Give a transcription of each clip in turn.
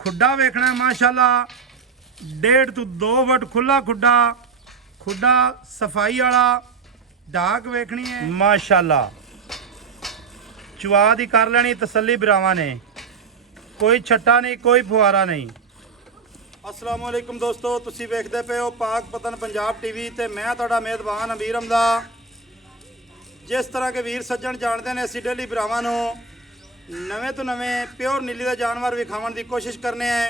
खुड्डा वेखना माशाल्लाह 1.5 to 2 foot खुला खुड्डा खुड्डा सफाई वाला डाक वेखनी है माशाल्लाह। चुआ दी कर लेनी तसल्ली बिरावां ने, कोई छट्टा नहीं कोई फुआरा नहीं। अस्सलाम वालेकुम दोस्तों, तुसी वेखदे पे हो पाक पतन पंजाब टीवी ते मैं तुहाडा मेज़बान अमीर अहमदा। जिस तरह के वीर सज्जन जानते हैं असीं डेली बिरावां नूं नवें तो नवें प्योर नीली का जानवर विखावन की कोशिश करने हैं।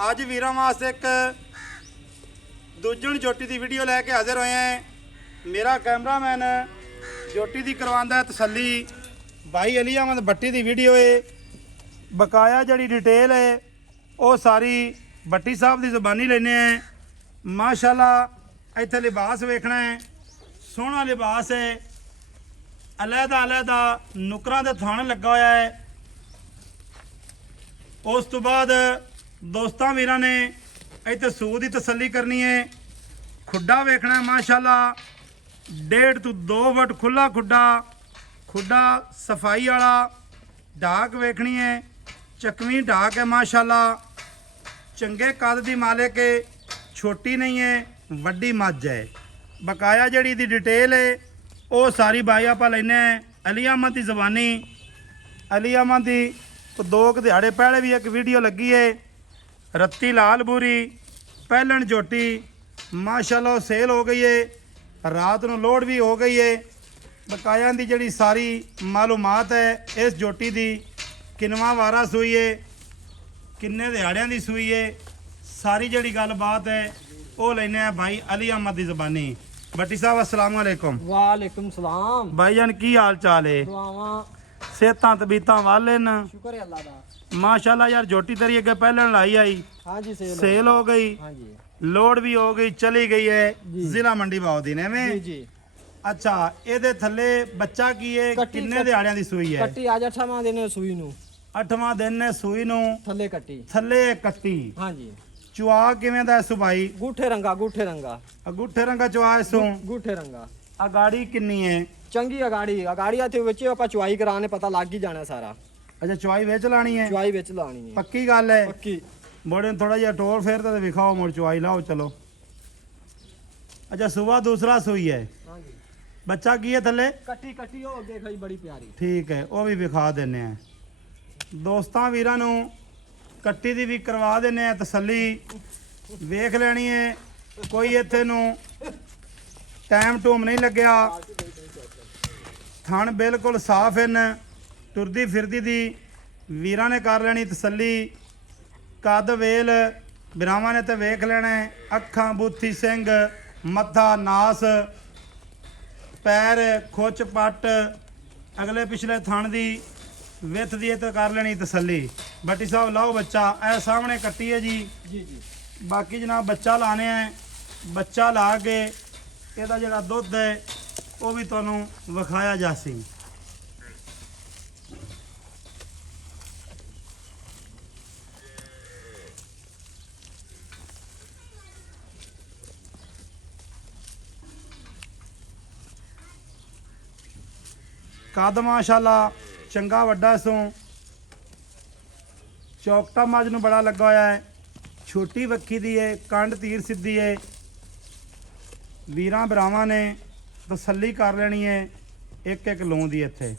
अज वीरां वास्ते एक दूजन जोटी की वीडियो लैके हाजिर होए हैं। मेरा कैमरामैन जोटी की करवांदा है तसल्ली, भाई अली अहमद भट्टी की वीडियो है। बकाया जड़ी डिटेल है वो सारी भट्टी साहब की जुबानी लेने हैं। माशाल्लाह इत्थे लिबास वेखना है, सोहना लिबास है, अलहदा अलहदा नुकरां दे थान लगा होया है। उस तो बाद दोस्तां वीरां ने इत्थे सूह की तसल्ली करनी है। खुड्डा वेखना है माशाल्लाह 1.5 to 2 फुट खुला खुड्डा खुड्डा सफाई वाला डाक वेखनी है, चकवी डाक है माशाल्लाह। चंगे कद दी मालिक है, छोटी नहीं है वड्डी मझ है। बकाया जड़ी दी डिटेल है वो सारी बाई आप लेने अली अहमद की जबानी। अली अहमद की तो 2 दिहाड़े पहले भी एक वीडियो लगी है। रत्ती लाल बूरी पहलन जोटी माशाल्लाह सेल हो गई है, रात को लोड भी हो गई है। बकाया की जड़ी सारी मालूमात है इस जोटी की, किनवा वारा सूई है, किन्ने दिहाड़ियां की सूई है, सारी जड़ी गल बात है वो लेने भाई अली अहमद की जबानी। भट्टी साहब अस्सलाम वालेकुम। वालेकुम सलाम भाईजान की हाल चाल है? दुआवां सेहतां तबीयतां वाले न? शुक्र है अल्लाह दा। माशाल्लाह यार जोटी तेरी अगे पहले लाई आई, हाँ जी सेल हो गई, हाँ जी लोड भी हो गई, चली गई है जी। जिला मंडी बाउदीन जी में। जी अच्छा ਇਹਦੇ ਥੱਲੇ ਬੱਚਾ ਕੀ ਹੈ? ਕਿੰਨੇ ਦਿਹਾੜਿਆਂ ਦੀ ਸੂਈ ਹੈ? ਕੱਟੀ ਅੱਜ 8ਵਾਂ ਦਿਨ ਹੈ ਸੂਈ ਨੂੰ, 8ਵਾਂ ਦਿਨ ਨੇ ਸੂਈ ਨੂੰ, ਥੱਲੇ ਕੱਟੀ। ਥੱਲੇ ਕੱਟੀ। हाँ जी ਚੁਆ ਕਿਵੇਂ ਦਾ ਸੁਭਾਈ? ਗੂਠੇ ਰੰਗਾ ਅੰਗੂਠੇ ਰੰਗਾ ਚੁਆ ਇਸੋਂ। ਗੂਠੇ ਰੰਗਾ ਆ ਗਾੜੀ ਕਿੰਨੀ ਹੈ? ਚੰਗੀ ਅਗਾੜੀ ਆ ਤੇ ਵਿੱਚ ਆਪਾਂ ਚੁਆਈ ਕਰਾਣੇ ਪਤਾ ਲੱਗ ਹੀ ਜਾਣਾ ਸਾਰਾ। ਅੱਛਾ ਚੁਆਈ ਵਿੱਚ ਲਾਣੀ ਹੈ? ਚੁਆਈ ਵਿੱਚ ਲਾਣੀ ਹੈ ਪੱਕੀ ਗੱਲ ਹੈ? ਪੱਕੀ। ਬੜੇ ਥੋੜਾ ਜਿਹਾ ਟੋਲ ਫੇਰ ਤੇ ਵਿਖਾਓ ਮੁੜ ਚੁਆਈ ਲਾਓ ਚਲੋ। ਅੱਛਾ ਸੁਬਾ ਦੂਸਰਾ ਸੂਈ ਹੈ, हाँ जी ਬੱਚਾ ਕੀ ਹੈ ਥੱਲੇ? ਕੱਟੀ ਉਹ ਅੱਗੇ ਖਈ ਬੜੀ ਪਿਆਰੀ। ਠੀਕ ਹੈ ਉਹ ਵੀ ਵਿਖਾ ਦਿੰਨੇ ਆ ਦੋਸਤਾਂ ਵੀਰਾਂ ਨੂੰ। ਕੱਟੀ ਦੀ ਵੀ ਕਰਵਾ ਦਿੰਨੇ ਆ ਤਸੱਲੀ, ਵੇਖ ਲੈਣੀ ਹੈ। ਕੋਈ ਇੱਥੇ ਨੂੰ ਟਾਈਮ ਟੂਮ ਨਹੀਂ ਲੱਗਿਆ, ਥਣ ਬਿਲਕੁਲ ਸਾਫ਼ ਹਨ। ਤੁਰਦੀ ਫਿਰਦੀ ਦੀ ਵੀਰਾਂ ਨੇ ਕਰ ਲੈਣੀ ਤਸੱਲੀ। ਕੱਦ ਵੇਲ ਬਿਰਾਵਾਂ ਨੇ ਤੇ ਵੇਖ ਲੈਣਾ ਹੈ। ਅੱਖਾਂ ਬੂਥੀ ਸਿੰਘ ਮੱਥਾ ਨਾਸ पैर खुच पट अगले पिछले थान की विथ दी तो कर लेनी तसल्ली। भट्टी साहब लाओ बच्चा ए सामने कट्टी है जी जी जी। बाकी जनाब बच्चा लाने हैं, बच्चा ला के ਇਹਦਾ ਜਿਹੜਾ ਦੁੱਧ है वो भी ਤੁਹਾਨੂੰ ਵਿਖਾਇਆ ਜਾਸੀ। कद माशाल्लाह चंगा वड्डा सो, चौकटा मझ नूं बड़ा लगा होया है, छोटी वक्खी दी है, कंड तीर सीधी है। वीरां भरावां ने तसल्ली कर लेनी है एक एक लों दी इत्थे।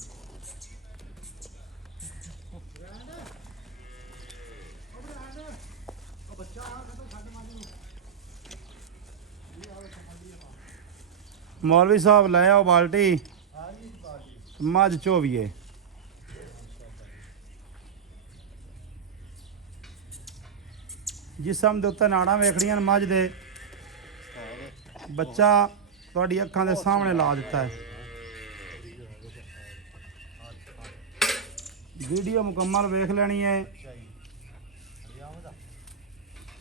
मौलवी साहब ले आओ बाल्टी मझ चोवीए। जिसम दे उत्ते नाड़ा वेखड़ियां मझ दे, बच्चा तुहाडी अखां दे सामने ला दिता है। वीडियो मुकम्मल वेख लेनी है।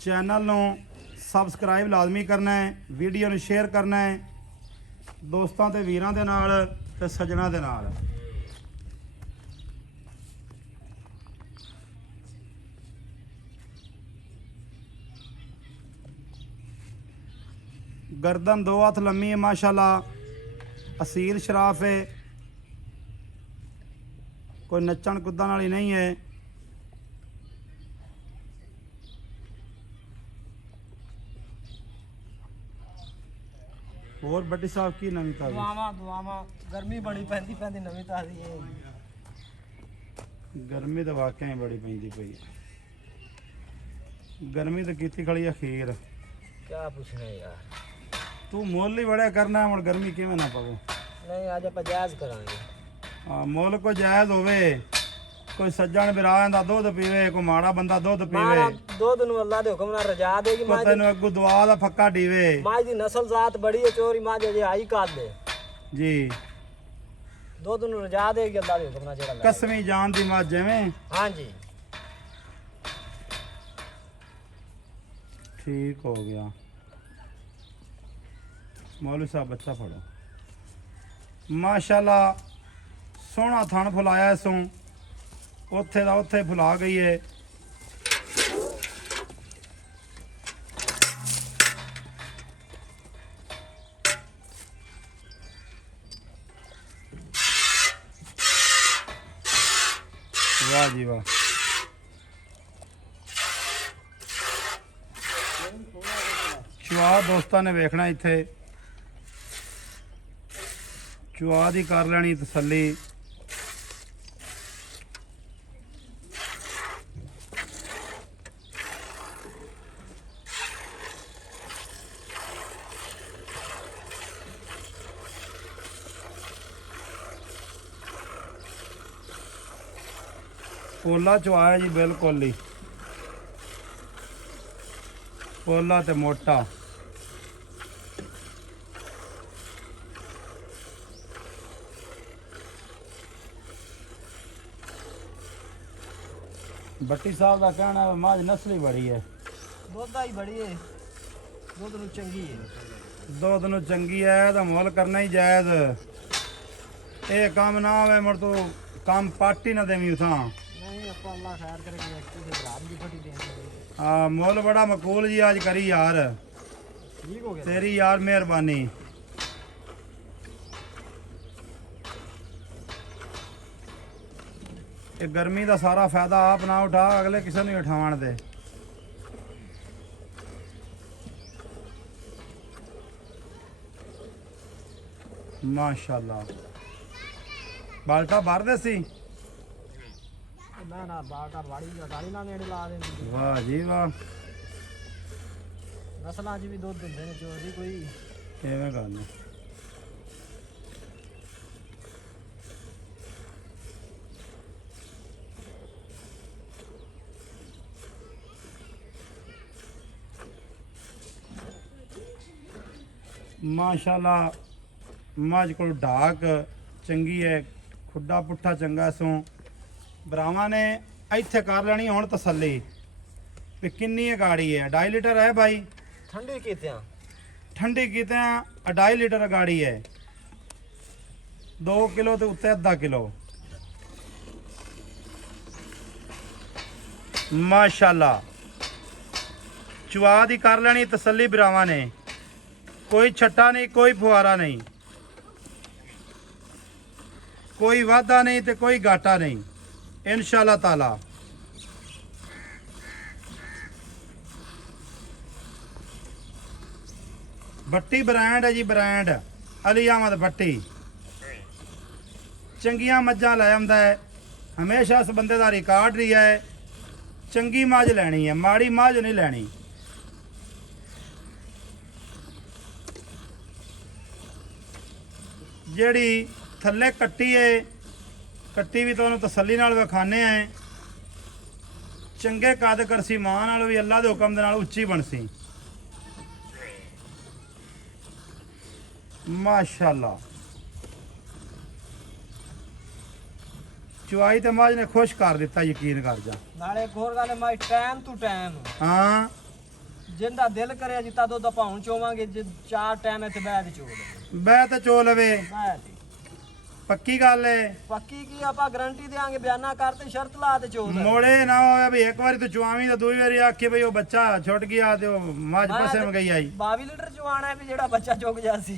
चैनल नूं सबसक्राइब लाजमी करना है, वीडियो नूं शेयर करना है दोस्तों ते वीरां दे नाल ते सजना दे नाल। गर्दन 2 हथ लम्मी है माशाल्लाह, असील शराफ है, कोई नचण कुदन वाली नहीं है। ਹੋਰ ਬੱਟੀ ਸਾਹਿਬ ਕੀ ਨਵੀਂ ਤਾਜ਼ੀ? ਦੁਆਵਾਂ ਗਰਮੀ ਬੜੀ ਪੈਂਦੀ ਨਵੀਂ ਤਾਜ਼ੀ ਹੈ। ਗਰਮੀ ਤਾਂ ਵਾਕਿਆ ਹੀ ਬੜੀ ਪੈਂਦੀ ਪਈ ਹੈ। ਗਰਮੀ ਤਾਂ ਕੀਤੀ ਖੜੀ ਅਖੀਰ। ਕਿਆ ਪੁੱਛਣਾ ਯਾਰ, ਤੂੰ ਮੁੱਲ ਹੀ ਬੜਾ ਕਰਨਾ, ਹੁਣ ਗਰਮੀ ਕਿਵੇਂ ਨਾ ਪਵੇ। ਨਹੀਂ ਅੱਜ ਆਪਾਂ ਜਾਇਜ਼ ਕਰਾਂਗੇ। ਹਾਂ, ਮੁੱਲ ਕੋਈ ਜਾਇਜ਼ ਹੋਵੇ। ਕੋਈ ਸੱਜਣ ਬਿਰਾਹ ਦਾ ਦੁੱਧ ਪੀਵੇ, ਕੋਈ ਮਾੜਾ ਬੰਦਾ ਦੁੱਧ ਪੀਵੇ। ਦੁੱਧ ਨੂੰ ਅੱਲਾ ਦੇ ਹੁਕਮ ਨਾਲ ਰਜਾ ਦੇਗੀ। ਕੋਈ ਤੈਨੂੰ ਅੱਗੂ ਦੁਆ ਦਾ ਫੱਕਾ ਡੀਵੇ। ਮਾਝ ਦੀ ਨਸਲ ਜ਼ਾਤ ਬੜੀ ਹੈ, ਚੋਰੀ ਮਾਝ ਅਜੇ ਆਈ ਕਾਦ ਦੇ ਜੀ ਦੁੱਧ ਨੂੰ ਰਜਾ ਦੇਗੀ ਅੱਲਾ ਦੇ ਹੁਕਮ ਨਾਲ ਜਿਹੜਾ ਕਸਮੀ ਜਾਨ ਦੀ ਮੱਝ ਜਿਵੇਂ। ਹਾਂਜੀ ਠੀਕ ਹੋ ਗਿਆ। ਮੌਲਵੀ ਸਾਹਿਬ ਬੱਚਾ ਫੜੋ। ਮਾਸ਼ਾਅੱਲਾ ਸੋਹਣਾ ਥਣ ਫੁਲਾਇਆ ਇਸੋਂ, ਉੱਥੇ ਦਾ ਉੱਥੇ ਫੁਲਾ ਗਈ ਏ। ਵਾਹ ਜੀ ਵਾਹ। ਚੁਆ ਦੋਸਤਾਂ ਨੇ ਵੇਖਣਾ ਇੱਥੇ, ਚੁਆ ਦੀ ਕਰ ਲੈਣੀ ਤਸੱਲੀ। ਪੋਲਾ ਚੁਆਇਆ ਜੀ ਬਿਲਕੁਲ ਹੀ, ਪੋਲਾ ਤੇ ਮੋਟਾ। ਬੱਟੀ ਸਾਹਿਬ ਦਾ ਕਹਿਣਾ ਹੈ ਮੱਝ ਨਸਲੀ ਬੜੀ ਹੈ, ਦੁੱਧ ਆਈ ਬੜੀ ਹੈ, ਦੁੱਧ ਨੂੰ ਚੰਗੀ ਹੈ। ਦੁੱਧ ਨੂੰ ਚੰਗੀ ਹੈ, ਇਹਦਾ ਮੁੱਲ ਕਰਨਾ ਹੀ ਜਾਇਜ਼। ਇਹ ਕੰਮ ਨਾ ਹੋਵੇ ਮੁੜ ਤੂੰ ਕੰਮ ਪਾਟੀ ਨਾ ਦੇਵੀਂ ਉਥਾਂ। ਨਹੀਂ ਆਪਾਂ ਅੱਲਾ ਖੈਰ ਕਰੇਗਾ, ਤੇ ਰਾਤ ਦੀ ਫਟੀ ਦੇਣੀ। ਹਾਂ ਮੁੱਲ ਬੜਾ ਮਕਬੂਲ ਜੀ ਅੱਜ ਕਰੀ ਯਾਰ, ਠੀਕ ਹੋ ਗਿਆ ਤੇਰੀ ਯਾਰ ਮਿਹਰਬਾਨੀ। ਇਹ ਗਰਮੀ ਦਾ ਸਾਰਾ ਫਾਇਦਾ ਆਪ ਨਾ ਉਠਾ, ਅਗਲੇ ਕਿਸੇ ਨੂੰ ਉਠਾਉਣ ਦੇ। ਮਾਸ਼ਾਅੱਲਾ ਬਾਲਟਾ ਭਰਦੇ ਸੀ। ਨਾ ਬਾਟਾ ਵਾੜੀ ਗਾੜੀ ਨਾਲ ਨੇੜੇ ਲਾ ਦੇਂਦੀ। ਵਾਹ ਜੀ ਵਾਹ, ਨਸਲਾਂ 'ਚ ਵੀ ਦੁੱਧ ਦਿੰਦੇ ਨੇ, ਚੋਰ ਦੀ ਕੋਈ ਕਿਵੇਂ ਗੱਲ ਨਹੀਂ। ਮਾਸ਼ਾਅੱਲਾ ਮੱਝ ਕੋਲ ਢਾਕ ਚੰਗੀ ਹੈ, ਖੁੱਡਾ ਪੁੱਠਾ ਚੰਗਾ ਸੋਂ। ਭਰਾਵਾਂ ਨੇ ਇੱਥੇ ਕਰ ਲੈਣੀ ਹੁਣ ਤਸੱਲੀ ਵੀ ਕਿੰਨੀ ਹੈ ਗਾੜੀ ਹੈ। 2.5 ਲੀਟਰ ਹੈ ਭਾਈ, ਠੰਡੀ ਕੀਤਿਆਂ ਠੰਡੀ ਕੀਤੇ 2.5 ਲੀਟਰ ਗਾੜੀ ਹੈ। 2 ਕਿਲੋ ਤੇ ਉੱਤੇ ਅੱਧਾ ਕਿਲੋ। ਮਾਸ਼ਾਅੱਲਾ ਚੁਆ ਦੀ ਕਰ ਲੈਣੀ ਤਸੱਲੀ ਭਰਾਵਾਂ ਨੇ, ਕੋਈ ਛੱਟਾ ਨਹੀਂ, ਕੋਈ ਫੁਆਰਾ ਨਹੀਂ, ਕੋਈ ਵਾਧਾ ਨਹੀਂ ਤੇ ਕੋਈ ਘਾਟਾ ਨਹੀਂ इंशाअल्लाह ताला। भट्टी ब्रांड है जी, ब्रांड अली अहमद भट्टी। चंगियां मज्जां लै आंदा है, हमेशा इस बंदे का रिकॉर्ड रहा है चंगी मझ लैनी है, माड़ी मझ नहीं लैनी। ਜਿਹੜੀ थल्ले कट्टी है, कट्टी भी तुहानूं तसल्ली नाल विखाने हैं। चंगे कद करसी मां नाल भी अल्लाह दे हुक्म दे नाल उच्ची बनसी। माशाअल्लाह चुआई ते माज ने खुश कर दिता, यकीन कर जा। नाले एक होर गल माई टाइम टू टाइम हाँ जिंदा दिल करे जिता दुध ਆਪਾਂ ਹੁਣ ਚੋਵਾਂਗੇ, ਜੇ 4 ਟਾਈਮ ਇੱਥੇ ਬਹਿ ਕੇ ਚੋ ਲਵੇ। ਬਹਿ ਤੇ ਚੋ ਲਵੇ, ਬਹਿ ਤੇ ਪੱਕੀ ਗੱਲ ਏ। ਪੱਕੀ ਕੀ ਆਪਾਂ ਗਾਰੰਟੀ ਦੇਾਂਗੇ, ਬਿਆਨਾ ਕਰਤੇ ਸ਼ਰਤ ਲਾ ਤੇ ਚੋ ਲੈ। ਮੋੜੇ ਨਾ ਹੋਇਆ ਵੀ ਇੱਕ ਵਾਰੀ ਤੂੰ ਚੁਆਵੀਂ ਤਾਂ ਦੂਜੀ ਵਾਰੀ ਆਖੇ ਬਈ ਉਹ ਬੱਚਾ ਛੁੱਟ ਗਿਆ ਤੇ ਉਹ ਮੱਝ ਪਸੇ ਮ ਗਈ ਆਈ। 22 ਲੀਟਰ ਚਵਾਣਾ ਹੈ ਵੀ ਜਿਹੜਾ ਬੱਚਾ ਚੁੱਕ ਜਾ ਸੀ।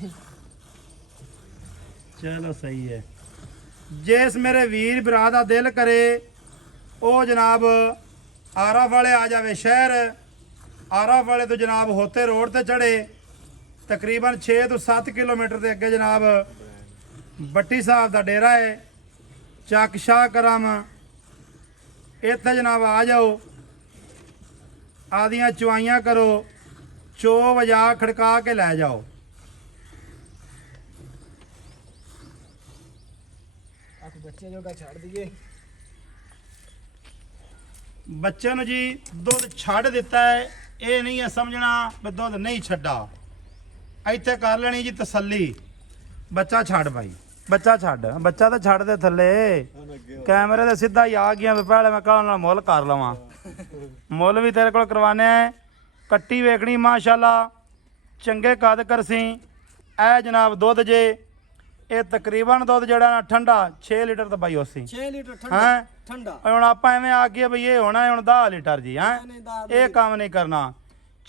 ਚਲੋ ਸਹੀ ਹੈ। ਜਿਸ ਮੇਰੇ ਵੀਰ ਭਰਾ ਦਾ ਦਿਲ ਕਰੇ ਉਹ ਜਨਾਬ ਆਰਾ ਵਾਲੇ ਆ ਜਾਵੇ ਸ਼ਹਿਰ, ਆਰਾ ਵਾਲੇ ਤੋਂ ਜਨਾਬ ਹੋਤੇ ਰੋਡ ਤੇ ਚੜੇ ਤਕਰੀਬਨ 6 ਤੋਂ 7 ਕਿਲੋਮੀਟਰ ਦੇ ਅੱਗੇ ਜਨਾਬ ਬੱਟੀ ਸਾਹਿਬ ਦਾ ਡੇਰਾ ਹੈ, ਚੱਕ ਸ਼ਾਹ ਕਰਮ। ਇੱਥੇ ਜਨਾਬ ਆ ਜਾਓ, ਆਦੀਆਂ ਚੁਆਈਆਂ ਕਰੋ, ਚੋ ਵਜਾ ਖੜਕਾ ਕੇ ਲੈ ਜਾਓ। ਆਪ ਬੱਚੇ ਜੋਗਾ ਛੱਡ ਦਈਏ। ਬੱਚੇ ਨੂੰ ਜੀ ਦੁੱਧ ਛੱਡ ਦਿੱਤਾ ਹੈ, ਇਹ ਨਹੀਂ ਹੈ ਸਮਝਣਾ ਵੀ ਦੁੱਧ ਨਹੀਂ ਛੱਡਾ। ਇੱਥੇ ਕਰ ਲੈਣੀ ਜੀ ਤਸੱਲੀ। ਬੱਚਾ ਛੱਡ ਭਾਈ, ਬੱਚਾ ਛੱਡ, ਬੱਚਾ ਤਾਂ ਛੱਡ ਦੇ ਥੱਲੇ। ਕੈਮਰੇ ਦੇ ਸਿੱਧਾ ਹੀ ਆ ਗਿਆ ਵੀ ਪਹਿਲੇ ਮੈਂ ਕਾਲ ਨਾਲ ਮੁੱਲ ਕਰ ਲਵਾਂ। ਮੁੱਲ ਵੀ ਤੇਰੇ ਕੋਲ ਕਰਵਾਨੇ ਹੈ। ਕੱਟੀ ਵੇਖਣੀ ਮਾਸ਼ਾਅੱਲਾ, ਚੰਗੇ ਕੱਦ ਕਰਸੀ। ਇਹ ਜਨਾਬ ਦੁੱਧ ਜੇ ਇਹ ਤਕਰੀਬਨ ਦੁੱਧ ਜਿਹੜਾ ਨਾ ਠੰਡਾ 6 ਲੀਟਰ ਤਾਂ ਬਾਈ ਉਸੇ 6 ਲੀਟਰ ਹੈਂ? ਠੰਡਾ ਠੰਡਾ। ਹੁਣ ਆਪਾਂ ਐਵੇਂ ਆ ਗਏ ਬਈ ਇਹ ਹੋਣਾ ਹੁਣ 10 ਲੀਟਰ ਜੀ ਹੈ, ਇਹ ਕੰਮ ਨਹੀਂ ਕਰਨਾ।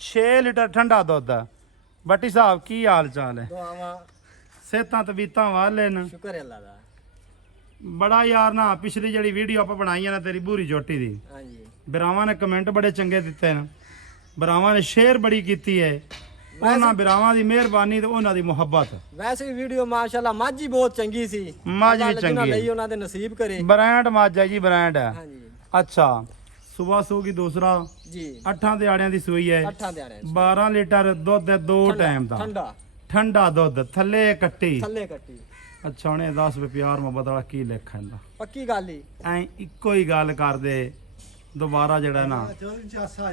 6 ਲੀਟਰ ਠੰਡਾ ਦੁੱਧ। ਬੱਟੀ ਸਾਹਿਬ ਕੀ ਹਾਲ ਚਾਲ ਹੈ? ਦੁਆਵਾਂ ਸਿਹਤਾਂ ਤਬੀਤਾਂ ਵਾਲੇ ਨੇ? ਸ਼ੁਕਰ ਹੈ ਅੱਲਾ ਦਾ। ਬੜਾ ਯਾਰ ਨਾ ਪਿਛਲੀ ਜਿਹੜੀ ਵੀਡੀਓ ਆਪਾਂ ਬਣਾਈ ਹੈ ਨਾ ਤੇਰੀ ਬੂਰੀ ਚੋਟੀ ਦੀ, ਹਾਂਜੀ ਬਰਾਵਾਂ ਨੇ ਕਮੈਂਟ ਬੜੇ ਚੰਗੇ ਦਿੱਤੇ ਨੇ, ਬਰਾਵਾਂ ਨੇ ਸ਼ੇਅਰ ਬੜੀ ਕੀਤੀ ਹੈ। ਉਹਨਾਂ ਬਰਾਵਾਂ ਦੀ ਮਿਹਰਬਾਨੀ ਤੇ ਉਹਨਾਂ ਦੀ ਮੁਹੱਬਤ। ਵੈਸੇ ਵੀ ਵੀਡੀਓ ਮਾਸ਼ਾਅੱਲਾ ਮੱਝ ਹੀ ਬਹੁਤ ਚੰਗੀ ਸੀ। ਮੱਝ ਵੀ ਚੰਗੀ ਹੈ, ਲਈ ਉਹਨਾਂ ਦੇ ਨਸੀਬ ਕਰੇ। ਬ੍ਰਾਂਡ ਮੱਝ ਹੈ ਜੀ, ਬ੍ਰਾਂਡ ਹੈ। ਹਾਂਜੀ ਅੱਛਾ, ਸਵੇਰ ਸੂਗੀ ਦੂਸਰਾ ਜੀ 8 ਦਿਹਾੜਿਆਂ ਦੀ ਸੂਈ ਹੈ। 8 ਦਿਹਾੜੇ 12 ਲੀਟਰ ਦੁੱਧ ਹੈ, 2 ਟਾਈਮ ਦਾ ਠੰਡਾ ਠੰਡਾ ਦੁੱਧ, ਥੱਲੇ ਕੱਟੀ। ਥੱਲੇ ਕੱਟੀ। ਅੱਛਾ, ਹੁਣ ਇਹ 10 ਰੁਪਏ ਪਿਆਰ ਮੁਹੱਬਤ ਵਾਲਾ ਕੀ ਲਿਖਾ ਇਹਦਾ? ਪੱਕੀ ਗੱਲ ਹੀ ਐ ਇੱਕੋ ਹੀ ਗੱਲ ਕਰਦੇ, ਦੁਬਾਰਾ ਜਿਹੜਾ ਨਾ ਚਾਸ ਆ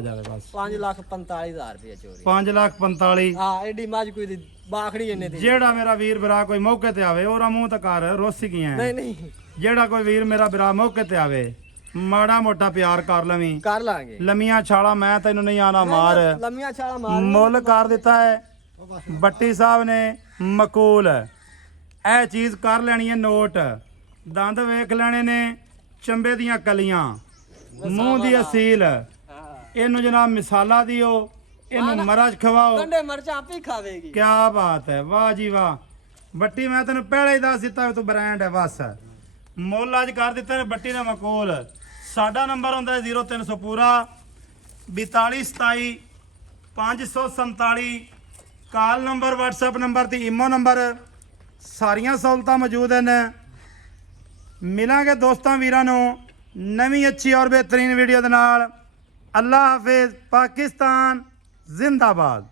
ਜਾਵੇ ਬਸ। 5,45,000 ਰੁਪਏ ਚੋਰੀ। 5,45,000। ਹਾਂ ਐਡੀ ਮੱਝ ਕੋਈ ਦੀ ਬਾਖੜੀ ਇਹਨੇ ਦੀ। ਜਿਹੜਾ ਮੇਰਾ ਵੀਰ ਭਰਾ ਕੋਈ ਮੌਕੇ ਤੇ ਆਵੇ ਉਹਦਾ ਮੂੰਹ ਤਾਂ ਕਰ ਰੋਸੀ ਗਿਆ। ਨਹੀਂ ਨਹੀਂ ਜਿਹੜਾ ਕੋਈ ਵੀਰ ਮੇਰਾ ਭਰਾ ਮੌਕੇ ਤੇ ਆਵੇ ਮਾੜਾ ਮੋਟਾ ਪਿਆਰ ਕਰ ਲਵੀਂ। ਕਰ ਲਾਂਗੇ। ਲੰਮੀਆਂ ਛਾਲਾਂ ਮੈਂ ਤੈਨੂੰ ਨਹੀਂ ਆਣਾ ਮਾਰ। ਲੰਮੀਆਂ ਛਾਲਾਂ ਮਾਰ। ਮੁੱਲ ਕਰ ਦਿੱਤਾ ਹੈ ਬੱਟੀ ਸਾਹਿਬ ਨੇ ਮਕੂਲ। ਇਹ ਚੀਜ਼ ਕਰ ਲੈਣੀ ਹੈ ਨੋਟ। ਦੰਦ ਵੇਖ ਲੈਣੇ ਨੇ, ਚੰਬੇ ਦੀਆਂ ਕਲੀਆਂ, ਮੂੰਹ ਦੀ ਅਸੀਲ। ਇਹਨੂੰ ਜਨਾਬ ਮਿਸਾਲਾ ਦਿਓ, ਇਹਨੂੰ ਮਰਚ ਖਵਾਓ। ਗੰਡੇ ਮਰਚਾਂ ਆਪੇ ਖਾਵੇਗੀ। ਕੀ ਬਾਤ ਹੈ, ਵਾਹ ਜੀ ਵਾਹ। ਬੱਟੀ ਮੈਂ ਤੈਨੂੰ ਪਹਿਲਾਂ ਹੀ ਦੱਸ ਦਿੱਤਾ ਵੀ ਤੂੰ ਬ੍ਰਾਂਡ ਹੈ ਬਸ। ਮੁੱਲ ਅੱਜ ਕਰ ਦਿੱਤੇ ਨੇ ਬੱਟੀ ਨੇ ਮਕੂਲ। ਸਾਡਾ ਨੰਬਰ ਹੁੰਦਾ 0300 ਪੂਰਾ 4227 547। ਕਾਲ ਨੰਬਰ, WhatsApp ਨੰਬਰ ਤੇ ਈਮੋ ਨੰਬਰ, ਸਾਰੀਆਂ ਸਹੂਲਤਾਂ ਮੌਜੂਦ ਹਨ। ਮਿਲਾਂਗੇ ਦੋਸਤਾਂ ਵੀਰਾਂ ਨੂੰ ਨਵੀਂ ਅੱਛੀ ਔਰ ਬਿਹਤਰੀਨ ਵੀਡੀਓ ਦੇ ਨਾਲ। ਅੱਲਾ ਹਾਫਿਜ਼। ਪਾਕਿਸਤਾਨ ਜ਼ਿੰਦਾਬਾਦ।